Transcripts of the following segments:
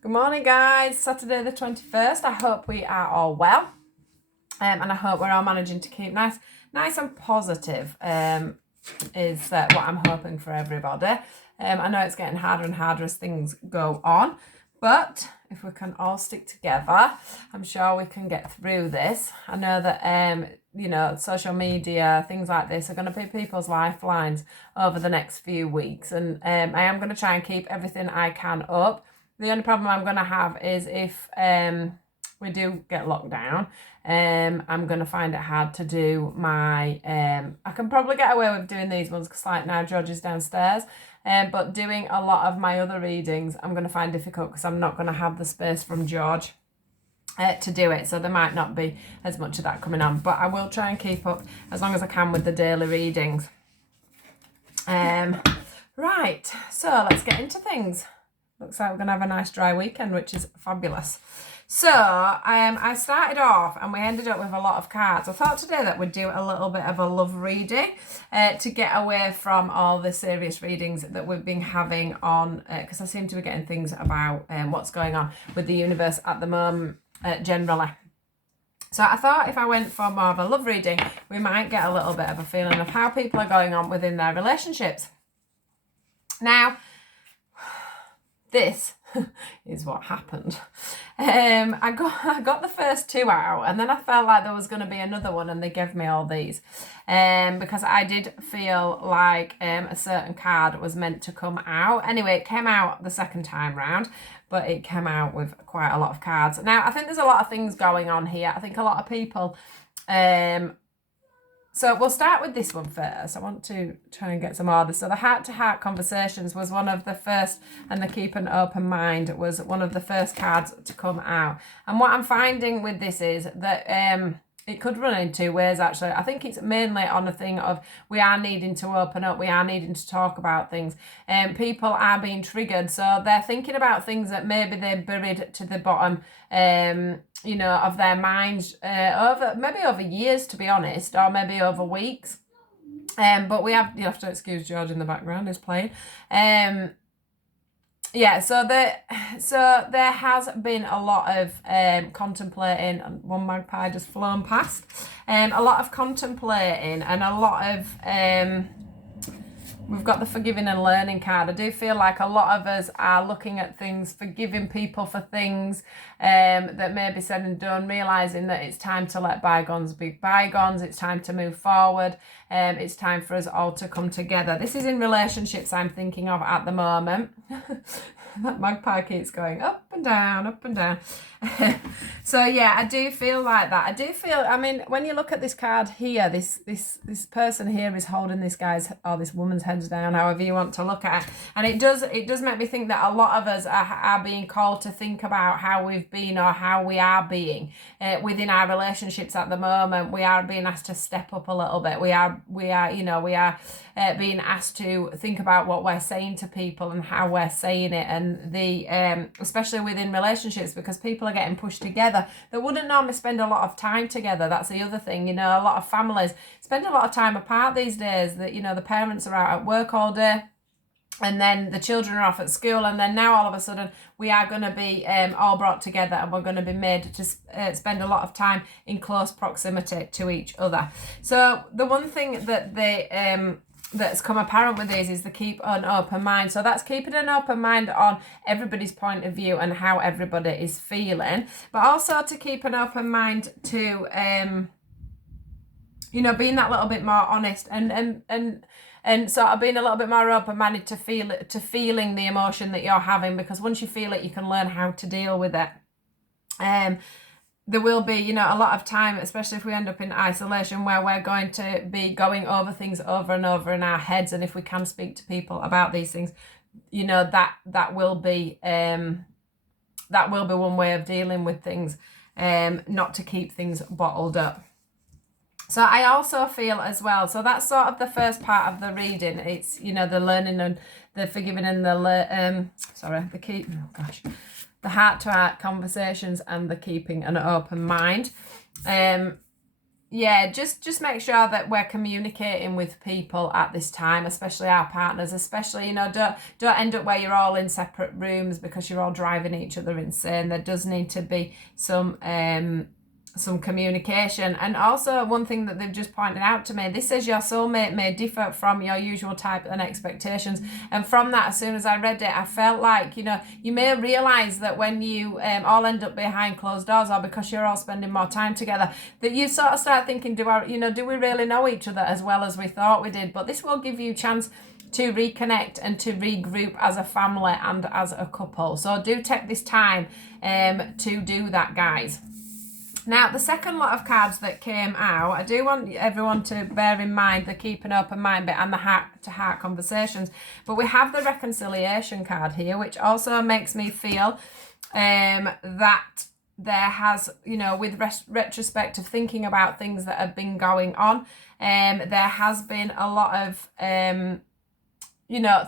Good morning, guys. Saturday the 21st. I hope we are all well, and I hope we're all managing to keep nice and positive. Is what I'm hoping for everybody. I know it's getting harder and harder as things go on, but if we can all stick together, I'm sure we can get through this. I know that social media, things like this are going to be people's lifelines over the next few weeks, and I am going to try and keep everything I can up. The only problem I'm going to have is if we do get locked down, I'm going to find it hard to do my... I can probably get away with doing these ones because like now George is downstairs, but doing a lot of my other readings I'm going to find difficult because I'm not going to have the space from George to do it, so there might not be as much of that coming on, but I will try and keep up as long as I can with the daily readings. Right, so let's get into things. Looks like we're going to have a nice dry weekend, which is fabulous. So I started off and we ended up with a lot of cards. I thought today that we'd do a little bit of a love reading to get away from all the serious readings that we've been having on, because I seem to be getting things about what's going on with the universe at the moment generally. So I thought if I went for more of a love reading, we might get a little bit of a feeling of how people are going on within their relationships. Now, this is what happened. I got the first two out, and then I felt like there was going to be another one, and they gave me all these because I did feel like a certain card was meant to come out. Anyway, it came out the second time round, but it came out with quite a lot of cards. Now, I think there's a lot of things going on here. I think a lot of people... So we'll start with this one first. I want to try and get some order. So the heart-to-heart conversations was one of the first, and the keep an open mind was one of the first cards to come out. And what I'm finding with this is that it could run in two ways, actually. I think it's mainly on a thing of we are needing to open up, we are needing to talk about things. People are being triggered, so they're thinking about things that maybe they're buried to the bottom of their minds over years, to be honest, or maybe over weeks. But you have to excuse George in the background, is playing. So there has been a lot of contemplating, and one magpie just flown past. A lot of contemplating and a lot of we've got the forgiving and learning card. I do feel like a lot of us are looking at things, forgiving people for things that may be said and done, realising that it's time to let bygones be bygones, it's time to move forward, it's time for us all to come together. This is in relationships I'm thinking of at the moment. That magpie keeps going up and down, up and down. So yeah, I do feel like that. I do feel, I mean, when you look at this card here, this person here is holding this guy's or this woman's heads down, however you want to look at it. And it does make me think that a lot of us are being called to think about how we've been or how we are being within our relationships at the moment. We are being asked to step up a little bit. We are being asked to think about what we're saying to people and how we're saying it, and especially within relationships, because people are getting pushed together that wouldn't normally spend a lot of time together. That's the other thing, a lot of families spend a lot of time apart these days. That the parents are out at work all day, and then the children are off at school, and then now all of a sudden we are going to be all brought together, and we're going to be made to spend a lot of time in close proximity to each other. So the one thing that that's come apparent with these is the keep an open mind. So that's keeping an open mind on everybody's point of view and how everybody is feeling, but also to keep an open mind to being that little bit more honest and sort of being a little bit more open-minded to feeling the emotion that you're having, because once you feel it, you can learn how to deal with it. There will be, a lot of time, especially if we end up in isolation, where we're going to be going over things over and over in our heads. And if we can speak to people about these things, that will be one way of dealing with things, not to keep things bottled up. So I also feel as well, so that's sort of the first part of the reading. It's, the learning and the forgiving and the heart-to-heart conversations and the keeping an open mind. yeah, just make sure that we're communicating with people at this time, especially our partners, especially, don't end up where you're all in separate rooms because you're all driving each other insane. There does need to be some communication. And also, one thing that they've just pointed out to me, this says your soulmate may differ from your usual type and expectations. And from that, as soon as I read it, I felt like, you may realize that when you all end up behind closed doors, or because you're all spending more time together, that you sort of start thinking, do we really know each other as well as we thought we did? But this will give you a chance to reconnect and to regroup as a family and as a couple. So do take this time to do that, guys. Now, the second lot of cards that came out, I do want everyone to bear in mind the keep an open mind bit and the heart-to-heart conversations. But we have the reconciliation card here, which also makes me feel that there has, with retrospect of thinking about things that have been going on, there has been a lot of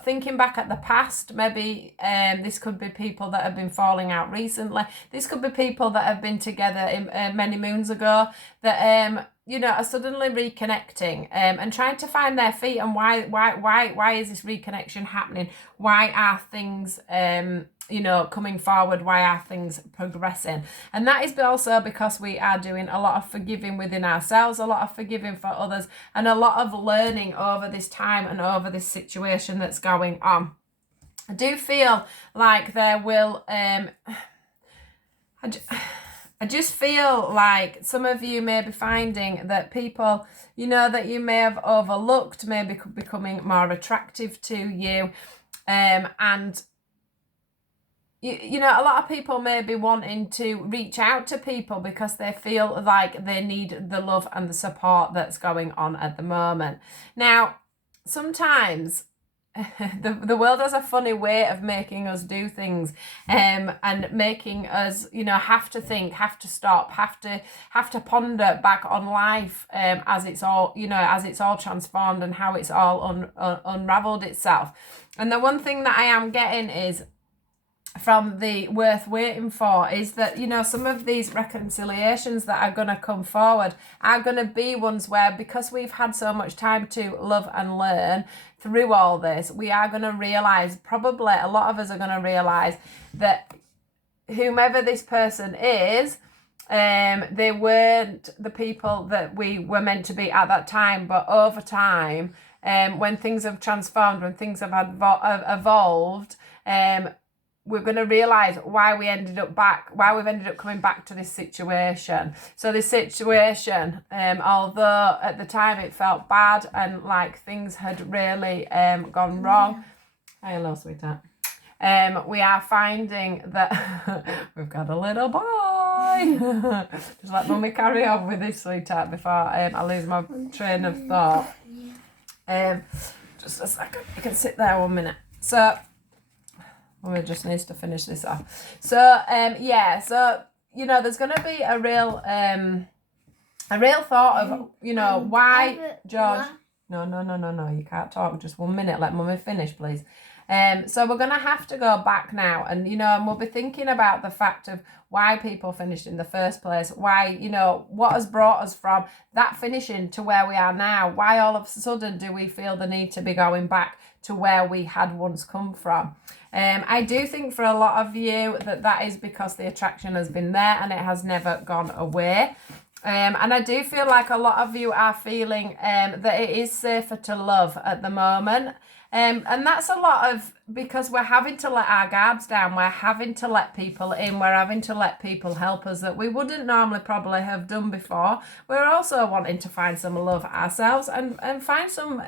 thinking back at the past. Maybe this could be people that have been falling out recently. This could be people that have been together many moons ago that are suddenly reconnecting and trying to find their feet. And why is this reconnection happening? Why are things coming forward? Why are things progressing? And that is also because we are doing a lot of forgiving within ourselves, a lot of forgiving for others, and a lot of learning over this time and over this situation that's going on. I do feel like there will I just feel like some of you may be finding that people, that you may have overlooked may be becoming more attractive to you. And a lot of people may be wanting to reach out to people because they feel like they need the love and the support that's going on at the moment. Now, sometimes the world has a funny way of making us do things and making us have to think, have to stop, have to ponder back on life as it's all transformed and how it's all unraveled itself. And the one thing that I am getting is from the worth waiting for is that some of these reconciliations that are going to come forward are going to be ones where, because we've had so much time to love and learn through all this, we are going to realize, probably a lot of us are going to realize, that whomever this person is, they weren't the people that we were meant to be at that time. But over time, when things have transformed, when things have evolved, we're going to realize why we've ended up coming back to this situation. So this situation, although at the time it felt bad and like things had really gone wrong. Hello, sweetheart. We are finding that we've got a little boy. Just let mummy carry on with this, sweetheart, before I lose my train of thought. Just a second. You can sit there 1 minute. So mummy just needs to finish this off. So there's going to be a real thought of why, George. No, you can't talk. Just 1 minute. Let mummy finish, please. So we're going to have to go back now and we'll be thinking about the fact of why people finished in the first place, why, what has brought us from that finishing to where we are now, why all of a sudden do we feel the need to be going back to where we had once come from. I do think for a lot of you that is because the attraction has been there and it has never gone away. And I do feel like a lot of you are feeling that it is safer to love at the moment. And that's a lot of because we're having to let our guards down, we're having to let people in, we're having to let people help us that we wouldn't normally probably have done before. We're also wanting to find some love ourselves and find some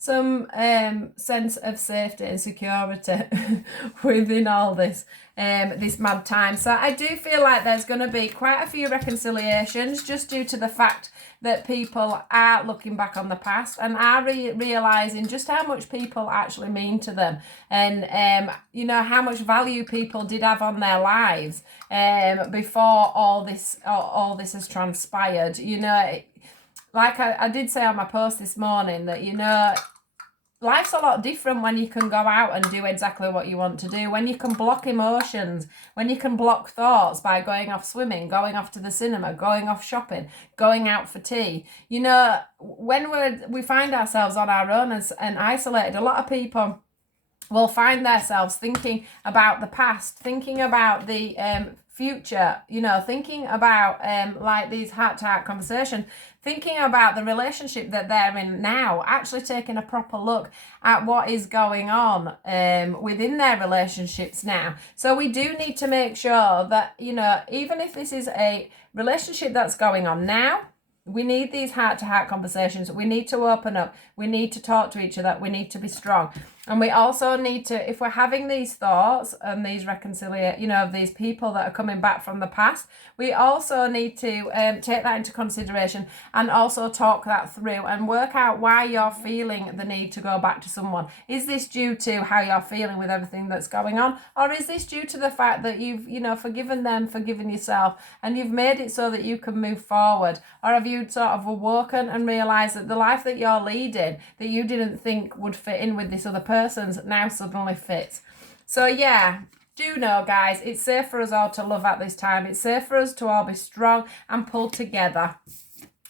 some sense of safety and security within all this this mad time. So I do feel like there's going to be quite a few reconciliations just due to the fact that people are looking back on the past and are realising just how much people actually mean to them and how much value people did have on their lives before all this has transpired. Like I did say on my post this morning that life's a lot different when you can go out and do exactly what you want to do, when you can block emotions, when you can block thoughts by going off swimming, going off to the cinema, going off shopping, going out for tea. You know, when we find ourselves on our own and isolated, a lot of people will find themselves thinking about the past, thinking about the future, you know, thinking about like these heart-to-heart conversations, thinking about the relationship that they're in now, actually taking a proper look at what is going on within their relationships now. So we do need to make sure that, you know, even if this is a relationship that's going on now, we need these heart-to-heart conversations. We need to open up. We need to talk to each other. We need to be strong. And we also need to, if we're having these thoughts and these reconciliate, you know, of these people that are coming back from the past, we also need to take that into consideration and also talk that through and work out why you're feeling the need to go back to someone. Is this due to how you're feeling with everything that's going on? Or is this due to the fact that you've, you know, forgiven them, forgiven yourself, and you've made it so that you can move forward? Or have you sort of awoken and realised that the life that you're leading, that you didn't think would fit in with this other person's, now suddenly fits? So yeah, do know, guys, it's safe for us all to love at this time. It's safe for us to all be strong and pull together.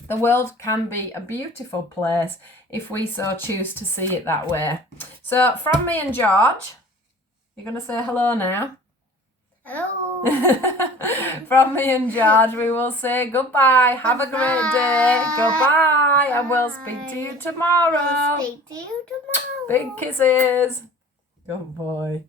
The world can be a beautiful place if we so choose to see it that way. So from me and George, you're going to say hello now? Hello. From me and George, we will say goodbye. Have a great day. Goodbye. And we'll speak to you tomorrow. We'll speak to you tomorrow. Big kisses. Good boy.